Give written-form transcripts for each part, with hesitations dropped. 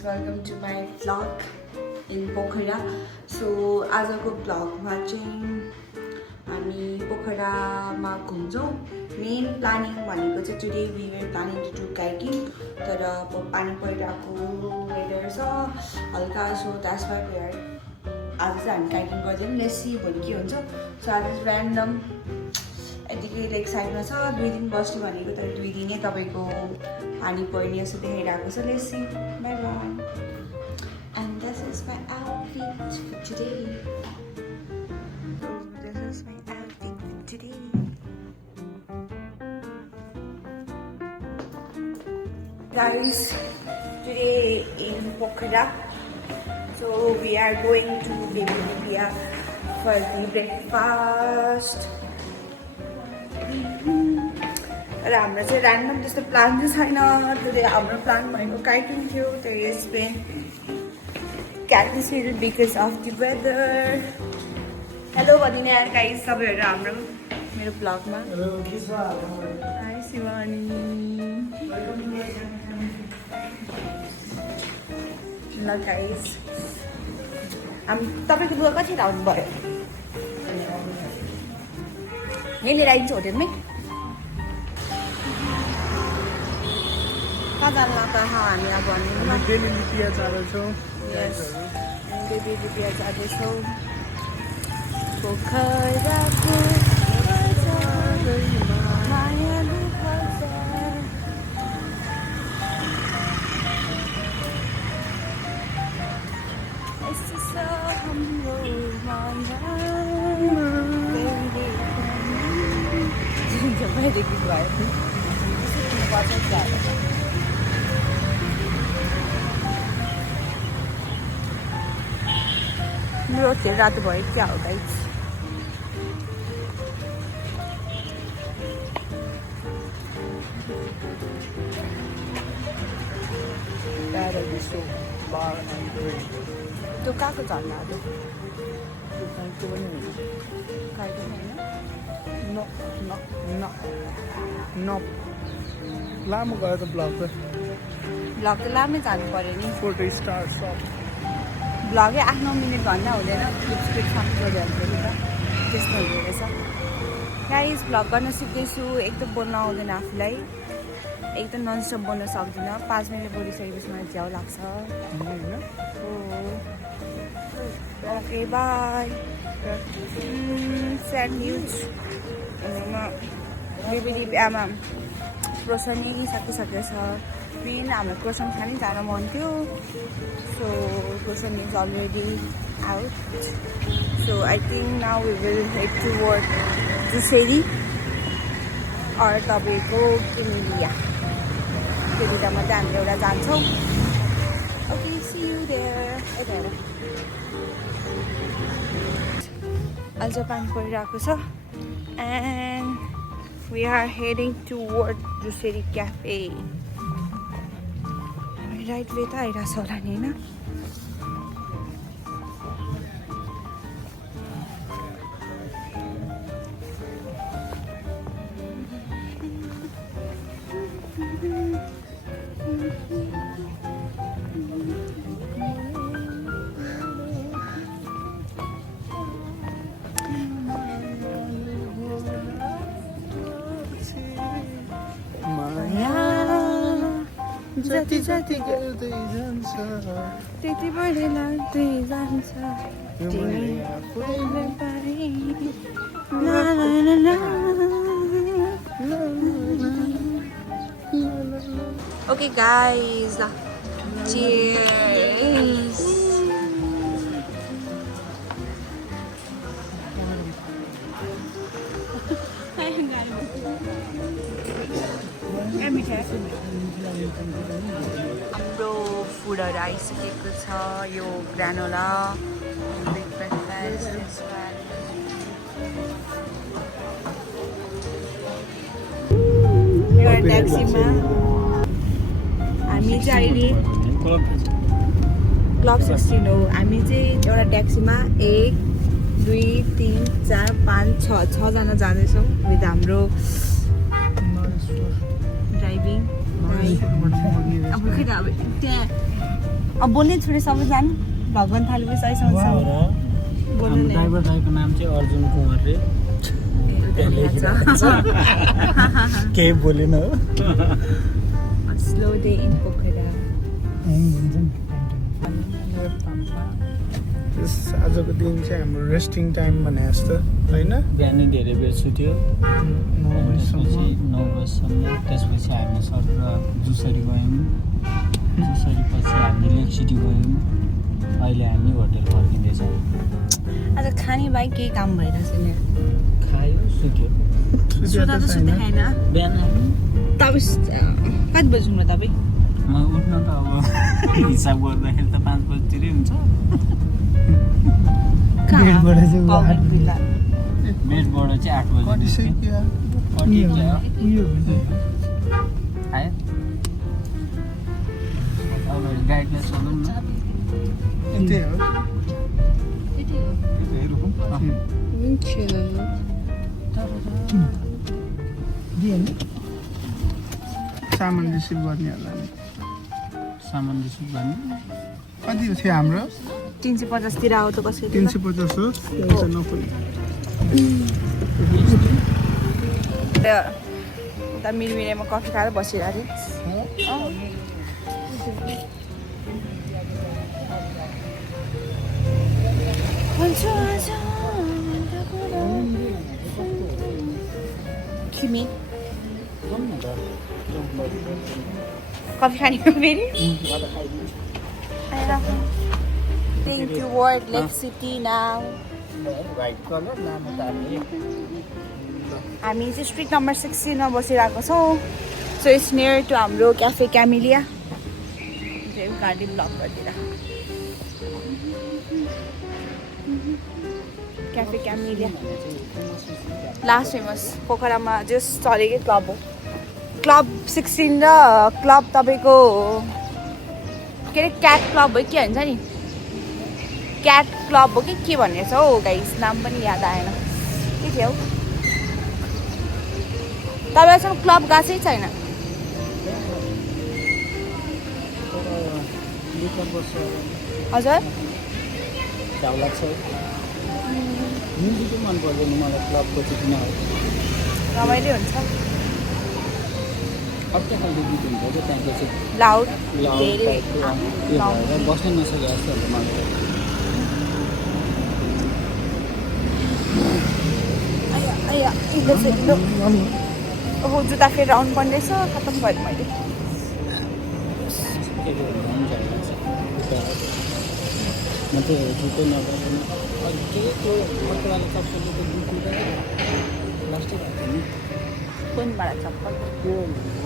guys, welcome to my vlog in Pokhara. So आजको vlogमा चाहिँ हामी पोखरामा घुम्छौँ. मेन प्लानिङ भनेको चाहिँ today we were planning to do kayaking, तर अब पानी परिरहेको वेदर छ हल्का, so that's why we are आज चाहिँ हामी kayaking गर्दैनौँ. Let's see भोलि के हुन्छ. So आज चाहिँ random यतिकै लेक साइडमा छ. 2 दिन बस्नु भनेको, तर 2 दिनै तपाईँको पानी पर्ने जस्तो देखाइरहेको छ. Let's see. Bye bye. And this is my outfit for today. So this is my outfit for today. Guys, today in Pokhara, so we are going to Libya for the breakfast. र हाम्रो चाहिँ random त्यस्तो plan चाहिँ छैन. त्यही हाम्रो plan भनेको kayaking थियो. त्यही it's been cancelled because of the weather. Hello भनिदिनु यार गाइस तपाईँहरू हाम्रो मेरो ब्लगमा. हाई शिवानी. ल गाइस, तपाईँको लुगा कति राउन्ड भयो? यहीँ लिएर आइन्छ होटेलमै. कहाँ जानु त हामी अब भन्नु. डेली लिपिया जाँदैछौँ. डेली लिपिया जाँदैछौँ. पोखराको मेरो धेरै रातो भयो क्या हो गाइस. त्यो कहाँको झर्ना हो? लामो गयो त ब्लग ब्लग त लामै जानु पऱ्यो नि. फोटो स्टार ब्लगै 8-9 मिनट भन्दा हुँदैन. स्पिड कम्प्लिट गरिहाल्छ नि त. त्यस्तो हुँदो रहेछ. गाइस, भ्लग गर्न सिक्दैछु. एक त बोल्न आउँदैन आफूलाई, एक त ननस्टप बोल्न सक्दिनँ. 5 मिनट बोलिसकेपछि मलाई झ्याउ लाग्छ. Okay by. Sad news. Baby आमा क्रोसनी सकिसकेछ. मेन हाम्रो क्रोसन खानै जान मन थियो. So croissant is already out. So I think now we will head toward जुसेरी अर तपाईँको केमिलिया. त्यो दुइटामा चाहिँ हामी एउटा जान्छौँ. Okay, see you there. यता हेर, अझ पानी परिरहेको छ. And we are heading toward जुसेरी क्याफे. राइट वे त आइरहेको छ होला नि होइन? जति जति गर्दै जान्छ त्यति बढी लाग्दै जान्छ. ओके गाइस, ल चियर्स. हाम्रो फुडहरू आइसकेको छ. यो ग्रानोला ब्रेकफास्ट. एउटा ट्याक्सीमा हामी चाहिँ अहिले क्लब 16 हो. हामी चाहिँ एउटा ट्याक्सीमा 1 2 3 4 5 6 जना जाँदैछौँ विथ हाम्रो ड्राइभिङ. अब खै त अब त्यहाँ अब बोल्ने छोडे सबैजना भगवान् थालेपछि अहिलेसम्म बोल्नु नै ड्राइभर दाइको नाम चाहिँ अर्जुन कुमार रे केही बोलेन हो स्लो डे इन पोखरा आजको दिन चाहिँ हाम्रो रेस्टिङ टाइम भने जस्तो होइन बिहानै धेरै बेर सुत्यो 9 बजीसम्म 9 बजीसम्म त्यसपछि हामी सर जुसरी गयौँ जुसरी पछि हामी लेक सिटी गयौँ अहिले हामी होटल फर्किँदैछौँ आज खाने बाहेक केही काम भइरहेको छैन खायो सुत्यो सुता त सुत्दैन बिहान हामी तपाईँ कति बजी उठ्नु तपाईँ म उठ्न त अब हिसाब गर्दाखेरि त 5 बजीतिरै हुन्छ बेडबाट चाहिँ 8 बजी निस्क्यो आयो अब गाइडलाई सोधौँ न त्यही हो सामान रिसिभ गर्नेहरूलाई नि सामान रिसिभ गर्ने कति थियो हाम्रो 350 तिर आऊ त कसरी 350 हो टेन्सन नकुल उता मिरमिरेमा कफी खाएर बसिरहेको थिएँ तिमी कफी खाने हो फेरि Thank you, Ward Lake City now. White colour नाम त हामी चाहिँ स्ट्रिट नम्बर 16 मा बसिरहेको छौँ सो इट्स नियर टु हाम्रो क्याफे क्यामिलिया गाडी ब्लक गरिदिएर क्याफे क्यामिलिया लास्ट फेमस पोखरामा जस्ट चलेकै क्लब हो क्लब 16 र क्लब तपाईँको के अरे क्याट क्लब हो के भन्छ नि क्याट क्लब हो कि के भन्ने छ हौ गाइस नाम पनि याद आएन के थियो हौ तपाईँसँग क्लब गएकै छैन हजुर चाउला छ म्युजिकै मन पर्दैन मलाई क्लबको चाहिँ किन हो रमाइलो हुन्छ अर्कै खालको गीत हुन्छ क्या त्यहाँको चाहिँ लाउड लाउड धेरै टाइपको त्यो भएर बस्नै नसके जस्तो हुन्छ मलाई ओहो जुत्ता फेरि राउन्ड पर्नेछ खत्तम भयो मैले म चाहिँ जुत्तै नगर्दैन के त्यो मटवाला चप्पलले त दुख्दैन प्लास्टिक हाल्ने कुनबाट चप्पल त्यो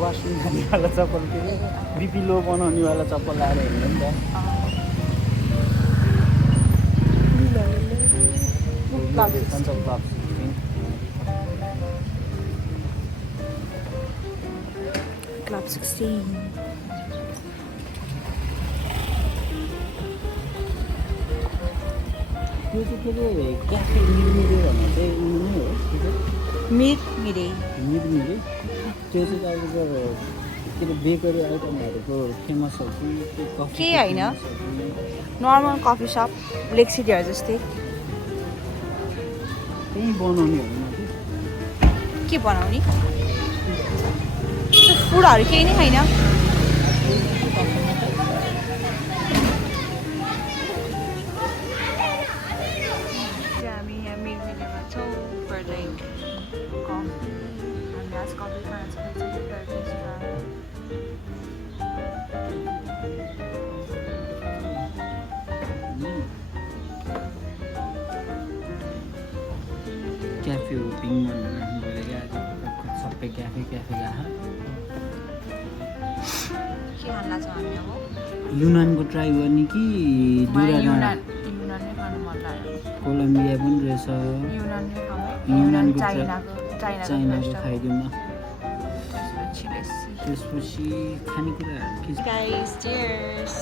वासरुम जानेवाला चप्पल के अरे बिपी लो बनाउनेवाला चप्पल लाएर हिँड्यो नि त Club 16 त्यो चाहिँ के अरे क्याफे मिरमिरे भन्ने चाहिँ उयो नै हो त्यो चाहिँ मिरे मिरमिरे त्यो चाहिँ तपाईँको के अरे बेकरी आइटमहरूको फेमस हो कि त्यो कफी के होइन नर्मल कफी सप लेक सिटीहरू जस्तै त्यही बनाउने हो कि के बनाउने फुडहरू केही नै छैन हामी यहाँ मिरमिरेमा छौँ फर लाइक कफी हामी आज कफी खान क्याफे होपिङ भनेर राख्नु पऱ्यो क्या आज सबै क्याफे क्याफे गएको के खाना छ हामी अब युनानको ट्राई गर्ने कि दुरा युनान नै गर्नु मन लाग्यो कोलम्बिया पनि रहेछ युनान नै खाऊँ युनानको चाइनाको खाइदिउँ न त्यसपछि त्यसपछि खानेकुराहरू के छ गाइस चियर्स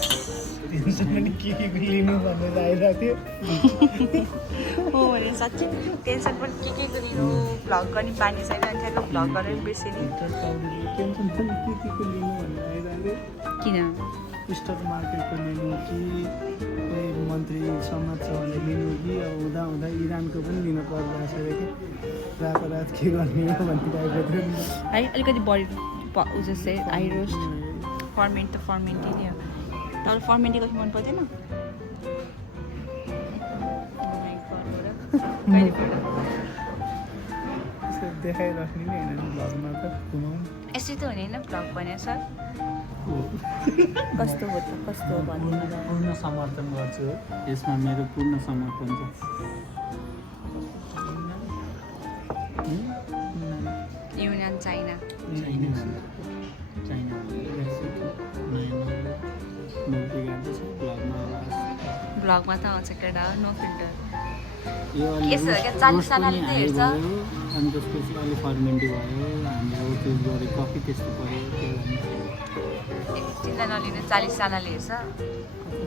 टेन्सन पनि के लिनु भनेर आइरहेको थियो हो भने साँच्चै टेन्सन पनि के लिनु भ्लग गर्ने बानी छैन त्यहाँको भ्लग गरेर बिर्सेँ नि टेन्सन पनि के लिनु भनेर आइरहेको थियो किन स्टक मार्केटको लिनु हो कि कुनै मन्त्री समाजसेवाले लिनु हो कि अब हुँदा हुँदा इरानको पनि लिन पर्दा रहेछ कि रात के गर्ने हो भन्ने टाइपको थियो नि त। है अलिकति बढी ऊ जस्तै आई रोस्ट फर्मेन्ट त फर्मेन्टै थियो तर फर्मेन्टेको मन पर्दैन त्यसो देखाइराख्ने नि होइन भ्लगमा त घुमाउँ। यस्तै त हुने होइन भ्लग भने सर कस्तो हो त कस्तो हो भन्नु पूर्ण समर्थन गर्छु है यसमा मेरो पूर्ण समर्थन छ युनान चाइना चाइना मुक्ति गर्दैछ भ्लगमा त आउँछ केटा नो फिल्टर यो यसो हो क्या 40 जनाले त हेर्छ अनि त्यसपछि अलिक फर्मेन्टी भयो हामी अब त्यो गरेँ कफी त्यस्तो पऱ्यो त्यो एकछिनलाई नलिने 40 जनाले हेर्छ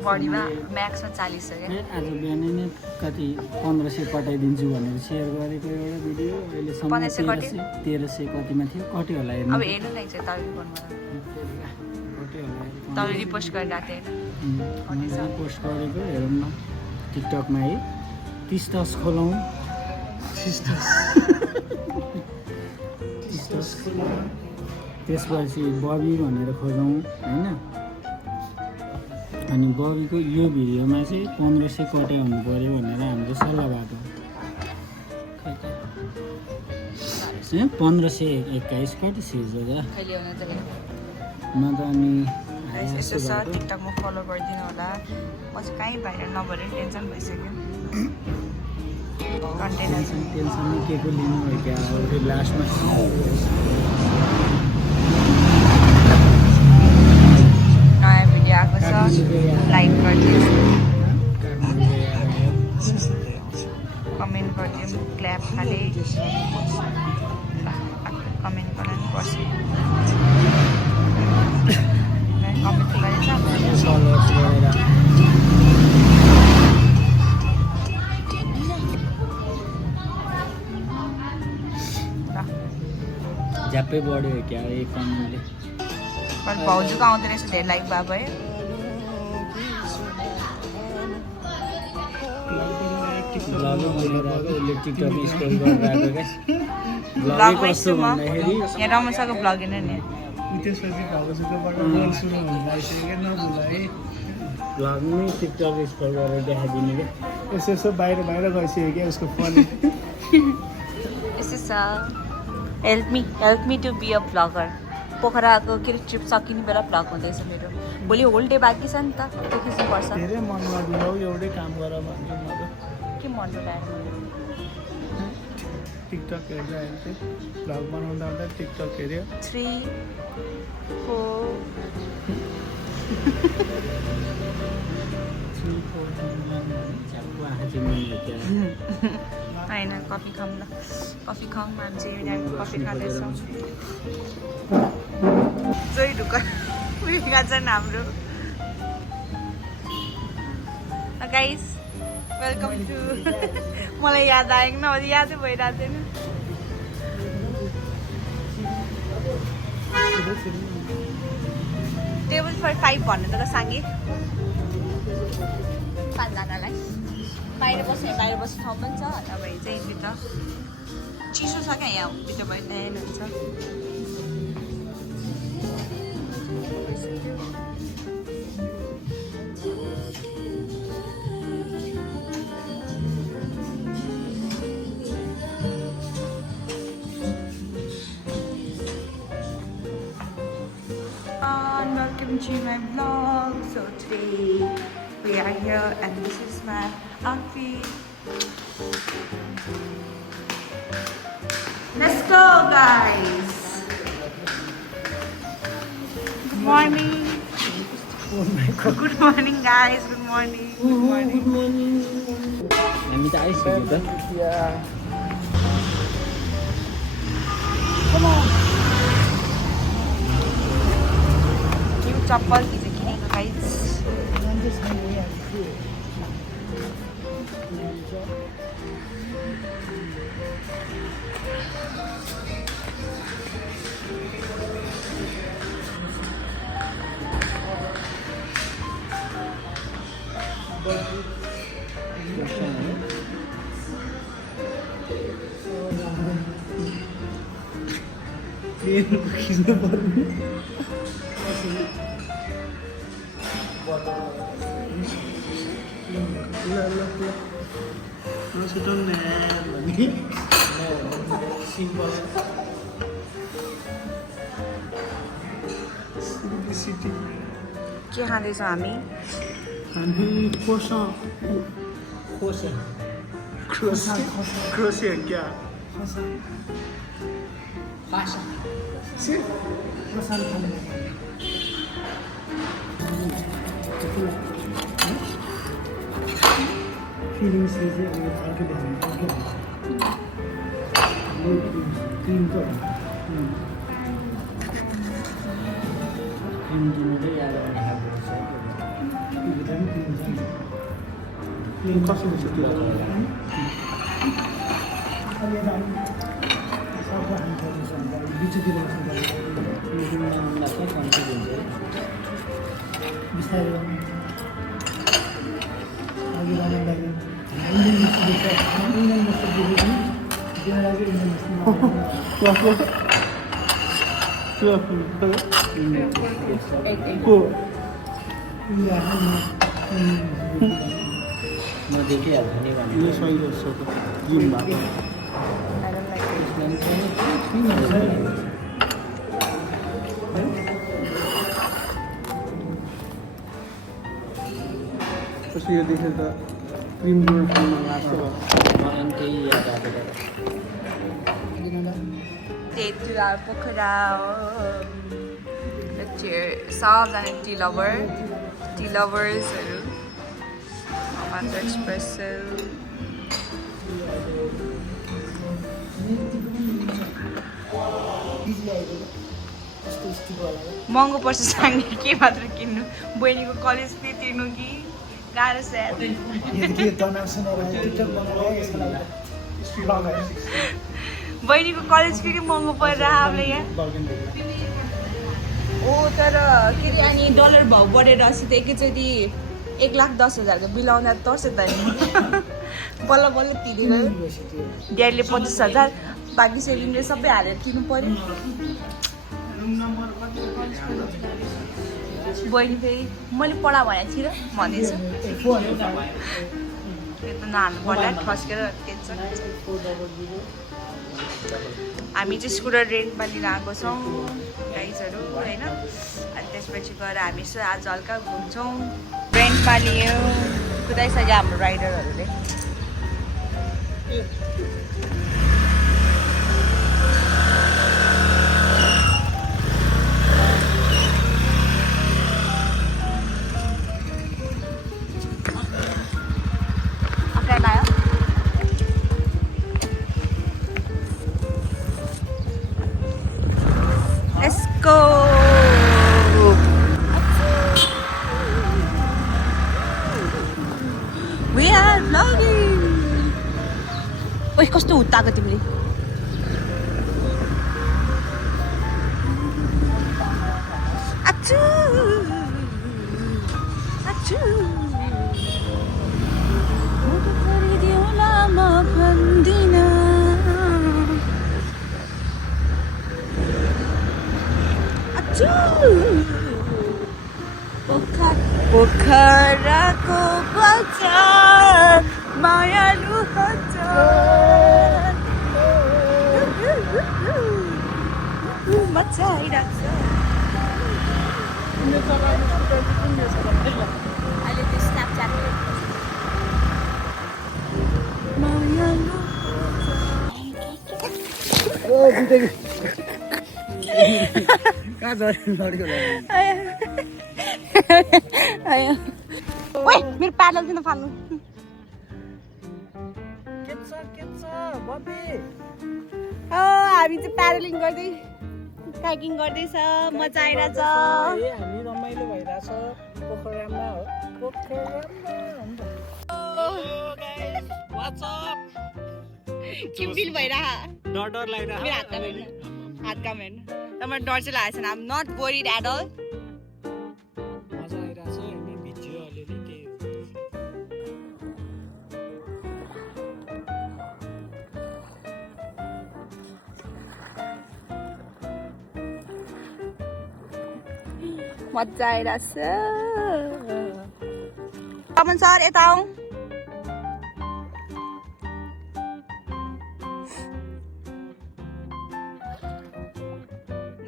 बढीमा म्याक्समा 40 हो क्या आज बिहानै नै कति 1500 कटाइदिन्छु भनेर सेयर गरेको एउटा भिडियो अहिलेसम्म 1500 कट्यो? 1300 कतिमा थियो कट्यो होला हेर्नु अब हेर्नु नै छ तपाईँ फोनमा कट्यो होला तपाईँ रिपोस्ट गरिरहेको थियो पोस्ट गरेको हेरौँ न टिकटकमा है 30 खोलौँ त्यसपछि बबी भनेर खोजौँ होइन अनि बबीको यो भिडियोमा चाहिँ 1500 कटाइ हुनु पऱ्यो भनेर हाम्रो सल्लाह भएको 1521 कति सिज हो क्या कहिले हुन त न त अनि यसो छ टिकटकमा फलो गरिदिनु होला म चाहिँ कहीँ बाहिर नभएर टेन्सन भइसक्यो कन्टेन्ट टेन्सन के को लिनु हो क्या अब लास्टमा नयाँ भिडियो आएको छ लाइक गरिदिनु कमेन्ट गरिदिउँ क्ल्याप खाले कमेन्ट गर्नु पर्छ कमेन्ट गरेछ फलोवर्स गरेर झ्याप्पै बढ्यो क्या एक कमेन्टले पर भाउजूको आउँदो रहेछ धेरै लाइक भए भयो उसले टिकटक स्क्रोल गरिरहेको क्या भ्लगमै छु म यहाँ रमाइलोको भ्लग हेर्नु नि त्यसपछि भाउजूकोबाट बोल सुरु हुन लागिसक्यो नभुला है। भ्लगमै टिकटक स्क्रोल गरेर देखाइदिने क्या यसो यसो बाहिर गइसक्यो क्या उसको फोन। यस्तो छ help me to be a vlogger पोखराको के अरे ट्रिप सकिने बेला भ्लग हुँदैछ मेरो भोलि होल डे बाँकी छ नि त त्यो खिच्नुपर्छ धेरै मन नदिनु एउटै काम गर भन्छु म त। के मन लगाएर टिकटक हेर्दा चाहिँ भ्लग बनाउँदा टिकटक हेऱ्यो 3 4 होइन कफी खाऊँ न कफी खाऊँ हामी चाहिँ यहाँ कफी खाँदैछौँ जोइ ढुक्क उयो छन् हाम्रो गाइस वेलकम टु मलाई याद आएको न यादै भइरहेको थिएन टेबल फर 5 भन्नु त साङ्गे 5 जनालाई बाहिर बस्ने ठाउँ पनि छ तपाईँ चाहिँ भित्र चिसो छ क्या यहाँ भित्र भयो नयाँ हुन्छ Welcome to my vlog. So today we are here and this is my outfit. Let's go guys. Good morning. Oh my god. Good morning guys. Good morning. Good morning. हामी त आइसक्यो त Come on. चप्पल हिजो किनेको guys खिच्नु पर्ने नसुटाउने भने सिटी के खाँदैछौँ हामी क्रोसिया क्या फिलिङ्सले चाहिँ अब अर्कै देखाउनु अर्कै क्रिम त क्रिम कसरी छ त्यो सबै हामी गर्दैछ अन्त बिचतिर बिस्तारै अघि राम्रो लाग्यो इन्डियन जस्तो देख्छ इन्डियन जस्तो देख्यो भने त्यो लाग्यो इन्डियन जस्तो म देखिहाल्छु नि भने यो सही रहेछ त जिम भएको पछि यो देखेर त क्रिम रोल खानु लाग्छ मलाई केही याद आएको Day to our Pokhara. सबजना टी लभर्सहरू मात्र एक्सप्रेसो महँगो पर्छ सांगे के मात्र किन्नु बहिनीको कलेज फी तिर्नु कि गाह्रो छ बहिनीको कलेज फेरि महँगो परेर हामीलाई यहाँ ओ तर के अरे अनि डलर भाउ बढेर अस्ति त एकैचोटि 1,10,000 बिल आउँदा तर्छ त नि बल्ल बल्ल तिरेर ड्याडीले 25,000 बाँकी सेभिङले सबै हालेर तिर्नु पर्यो बहिनी फेरि मैले पढा भनेको थिएँ र भन्दैछु त्यो त नहाल्नु पर्दा ठस्केर टेन्सन हामी चाहिँ स्कुटर रेन्टमा लिन आएको छौँ गाइजहरू होइन अनि त्यसपछि गएर हामी यसो आज हल्का घुम्छौँ रेन्टमा लियौँ कुदाइसक्यो हाम्रो राइडरहरूले ओइ कस्तो हुत्ताको तिमीले पोखराको बजार मायालु हजार मजा आइरहेको छ अहिले त्यो स्न्यापच्याटले मायालु कहाँ झऱ्यो लड्यो ओइ मेरो प्याडल चाहिँ नफाल्नु हामी चाहिँ प्याडलिङ गर्दै ट्रेकिङ गर्दैछ मजा आइरहेछ हामी रमाइलो भइरहेछ पोखरामा हो के फिल भइरह डर लागिरहेको मेरो हात काम हेर्नु तर मलाई डर चाहिँ लागेको छैन आम नट वरिड एट अल मजा आइरहेछ होइन भिजियो अलिअलि मजा आइरहेछ अमन सर यता आऊ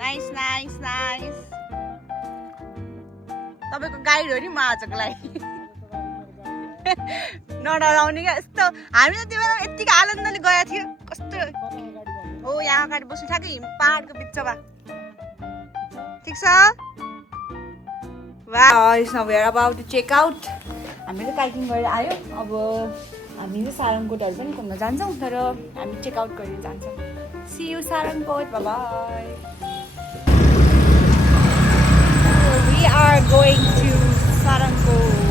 नाइस नाइस नाइस तपाईको गाइड हो नि म आजको लागि नडराउने क्या यस्तो हामी त त्यो बेला यतिको आनन्दले गएको थियो कस्तो हो यहाँ अगाडि बस्नु ठ्याक्कै हिम पहाडको बिचमा ठिक छ Guys, now we are about to check out. हामी त काइकिङ गरेर आयो अब हामी चाहिँ सारङकोटहरू पनि घुम्न जान्छौँ तर हामी चेक आउट गरेर जान्छौँ See you Sarangkot bye bye We are going to Sarangkot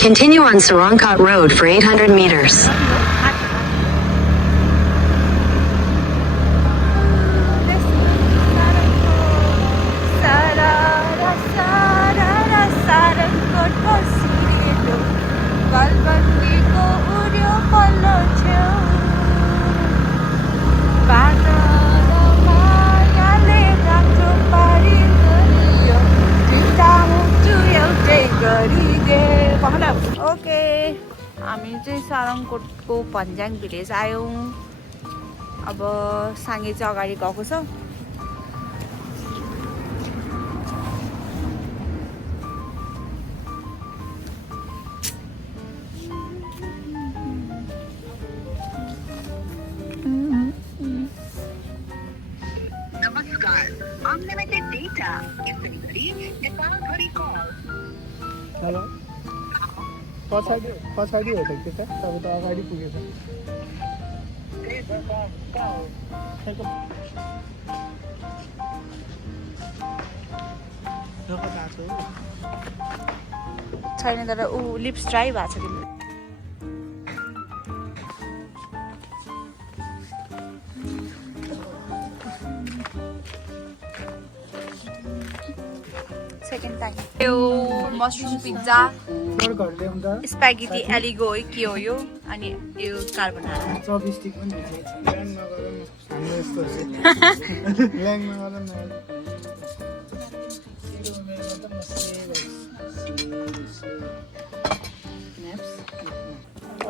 Continue on Sarangkot Road for 800 meters. Okay हामी चाहिँ सारङकोटको भन्ज्याङ भिलेज आयौँ अब साङ्गे चाहिँ अगाडि गएको छ Namaskar. Unlimited data. यसैगरी नेपालभरि कल. हेलो पछाडि पछाडि हो त के त तपाईँ त अगाडि पुगेछ छैन तर ऊ लिप्स ड्राई भएको छ कि सेकेन्ड टाइम यो मसरुम पिज्जा स्प्यागेटी एलिगो है के हो यो अनि यो कार्बोनारा चपस्टिक पनि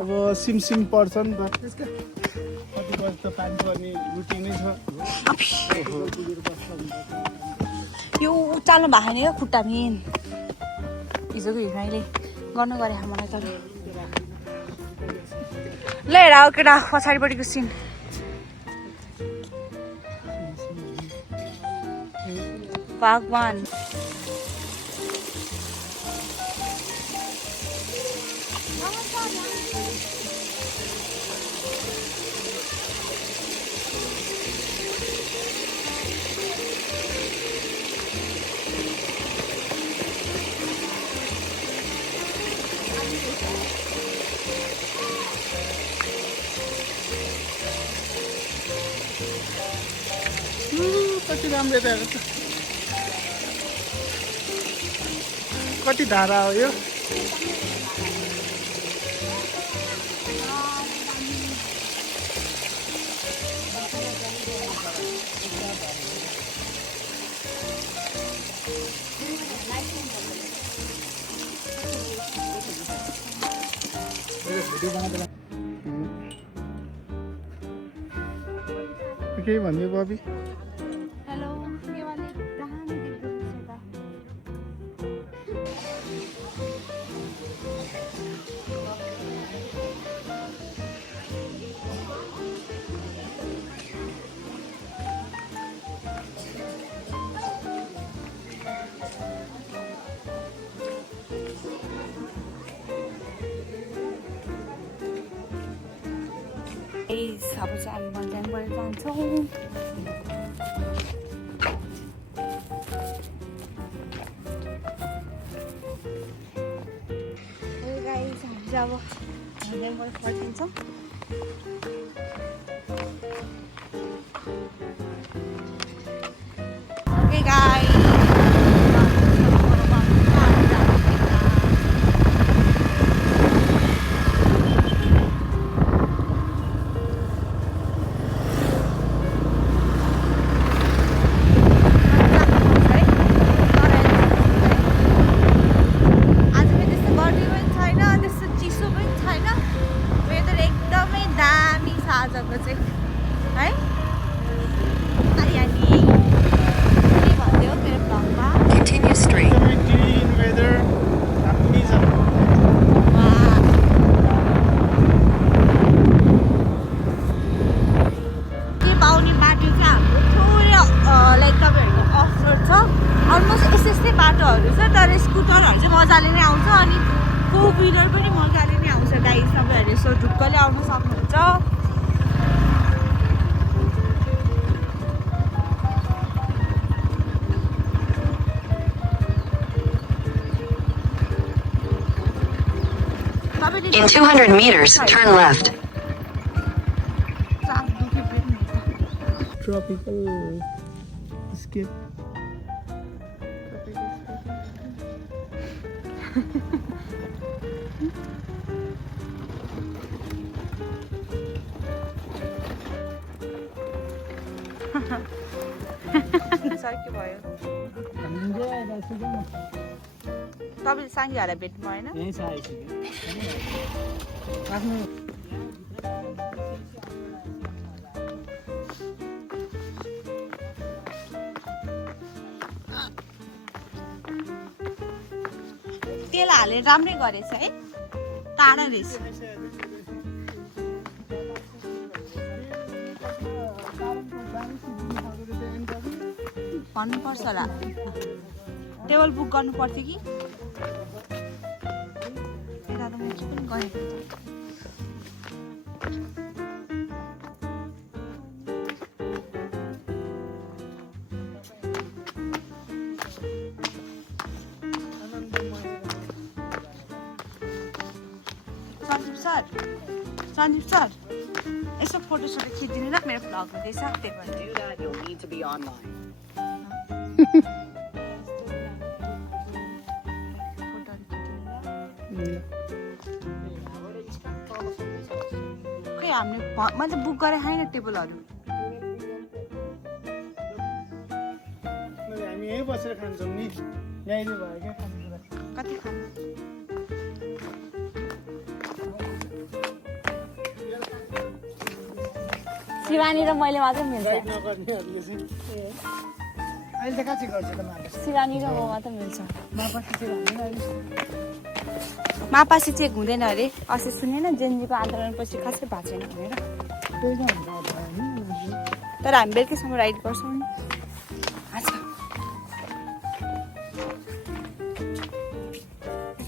अब सिमसिम पर्छ नि त कति बजी त पानी पर्ने रुटिनै छ यो चाल्नु भएको नि खुट्टा मेन हिजोको हिँडाइले गर्नु गरे मलाई त ल हेर केटा पछाडिपट्टिको सिन भगवान कति राम्रो देखाएको छ कति धारा हो यो के भन्यो बबी हेलो के भने कहाँ देख्दैछ त अब चाहिँ हामी भन्ज्याङबाट जान्छौँ। गाइस हामी चाहिँ अब भन्ज्याङबाट फर्किन्छौँ। Okay guys Continue straight. Clean weather, दामी छ। पाउने बाटो चाहिँ हाम्रो थोरै लाइक तपाईँहरूको अफ रोड छ। अलमोस्ट यस्तै बाटोहरू छ, तर स्कुटरहरू चाहिँ मजाले नै आउँछ अनि फोर व्हिलर पनि मजाले नै आउँछ। गाइस तपाईँहरू यसो ढुक्कले आउन सक्नुहुन्छ। In 200 meters, turn left. Tropical escape. Sir के भयो तपाईँले साङ्गेहरूलाई भेट्नु भएन? यहीँ छ आइसक्यो। आफ्नो तेल हालेर राम्रै गरेछ है, टाढा रहेछ। भन्नुपर्छ होला, टेबल बुक गर्नु पर्थ्यो कि यता त मैले पनि गरेको थिएँ। सन्दीप सर यसो फोटो सोटो खिचिदिनु ल, मेरो भ्लग हुँदैछ त्यही भएर। खै हामीले मैले बुक गरेर खाएन टेबलहरू। हामी यहीँ बसेर खान्छौँ नि, ल्याइदिनु भयो क्या खानेकुरा। कति खानु? शिवानी र मैले मात्रै मिल्छ। नगर्नेहरूले चाहिँ अहिले त कहाँ चाहिँ गर्छ त मापा? शिवानी र म मात्रै मिल्छ। मापासी चाहिँ भन्दैन अहिले। मापासी चेक हुँदैन अरे, अस्ति सुनेन जेनजीको आन्दोलनपछि खासै भएको छैन भनेर। त्यही त हुन्छ होला होइन। तर हामी बेलुकैसम्म राइड गर्छौँ नि। अच्छा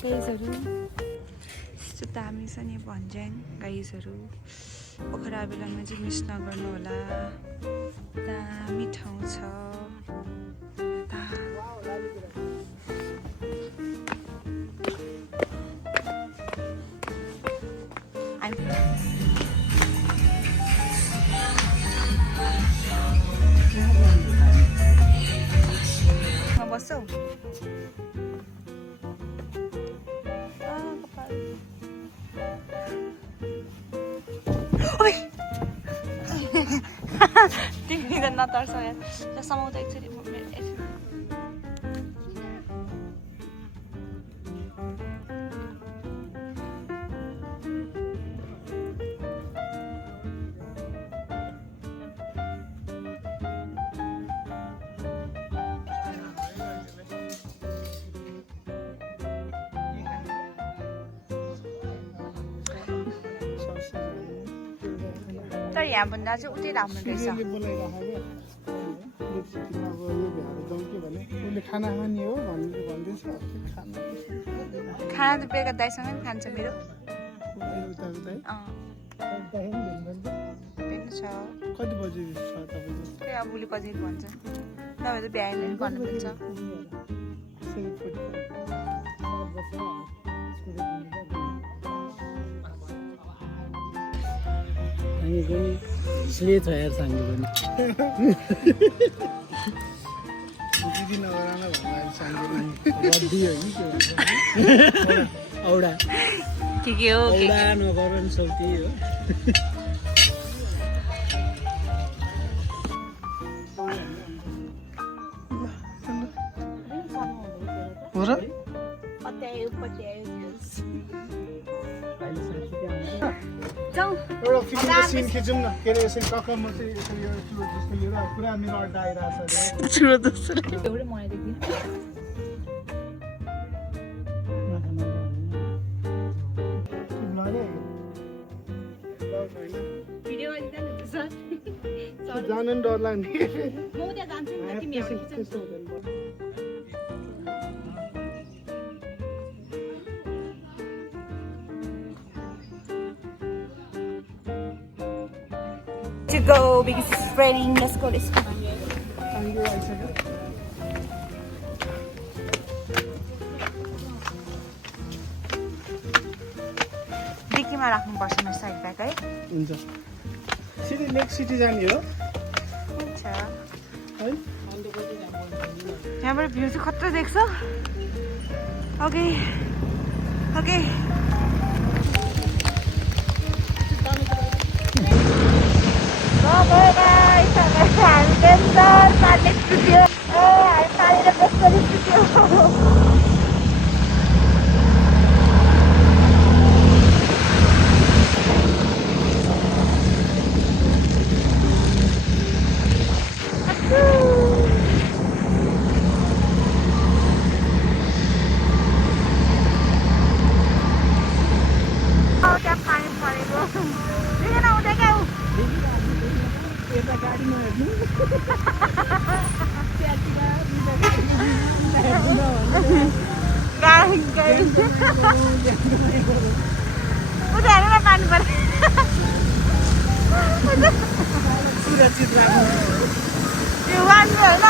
गाइजहरू यस्तो दामी छ नि भन्ज्याङ। गाइजहरू पोखरा बेलामा चाहिँ मिस नगर्नु होला, दामी ठाउँ छ। बस्छौ तिमी त नतर्स समाउँदा एकचोटि तर यहाँभन्दा चाहिँ उतै राम्रो रहेछ। खाना त बेलुका दाइसँग पनि खान्छ मेरो। उता उता अँ है भेट्नु छ कति बजी छ तपाईँको त्यही अब भोलि कति भन्छ तपाईँ त बिहान भन्नुहुन्छ हामी पनि स्ले छ यार साङ्गे पनि दिदी नगर न भन्दा साङ्गे रड्डी हो कि के भन्छ औडा के हो औडा नगर नि सब त्यही हो हो र जाउँ एउटा फिल्मको सिन खिचौँ न के अरे यसरी टक्क म चाहिँ यसरी एउटा चुरोट जस्तो लिएर पुरा मेरो अड्डा आइरहेको छ छुरो दोस्रो एउटै मलाई देख्दिनँ भिडियो जान नि डर लाग्ने म उता जान्छु नि तिमी त्यस्तो हुँदैन to go because it's raining. Let's go. साङ्गे आइसक्यो डिक्कीमा राख्नुपर्छ मेरो साइड ब्याग है हुन्छ सिटी नेक्स्ट सिटी जाने हो हुन्छ है यहाँबाट भ्यू चाहिँ खतरा देख्छ ओके ओके हामी डेन्जर पार्ने छुट्यो हामी पानीले कसरी छुट्यो त्यहाँ पानी परेको देखेन उता क्या यता गाडीमा हेर्नु उता हेरेर पानी पऱ्यो सुरक्षित राख्नु यो वान्नु होइन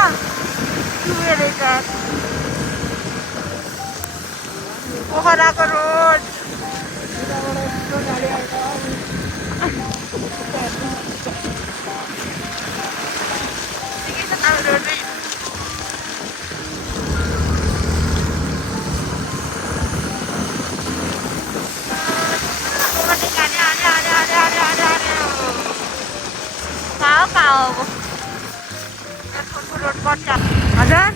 चुहे रहेछ पोखराको रोड गाडी आएको ठिकै छ अब रोड चाहिँ हजुर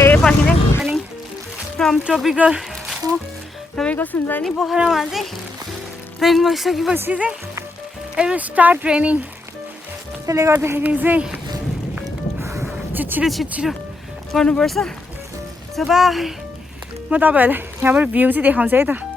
ए पछि नै अनि फ्रम ट्रोपिकल हो तपाईँको सुन्छ नि पोखरामा चाहिँ रेन भइसकेपछि चाहिँ इट विल स्टार्ट रेनिङ त्यसले गर्दाखेरि चाहिँ छिटो गर्नुपर्छ सो बाई म तपाईँहरूलाई यहाँबाट भ्यू चाहिँ देखाउँछु है त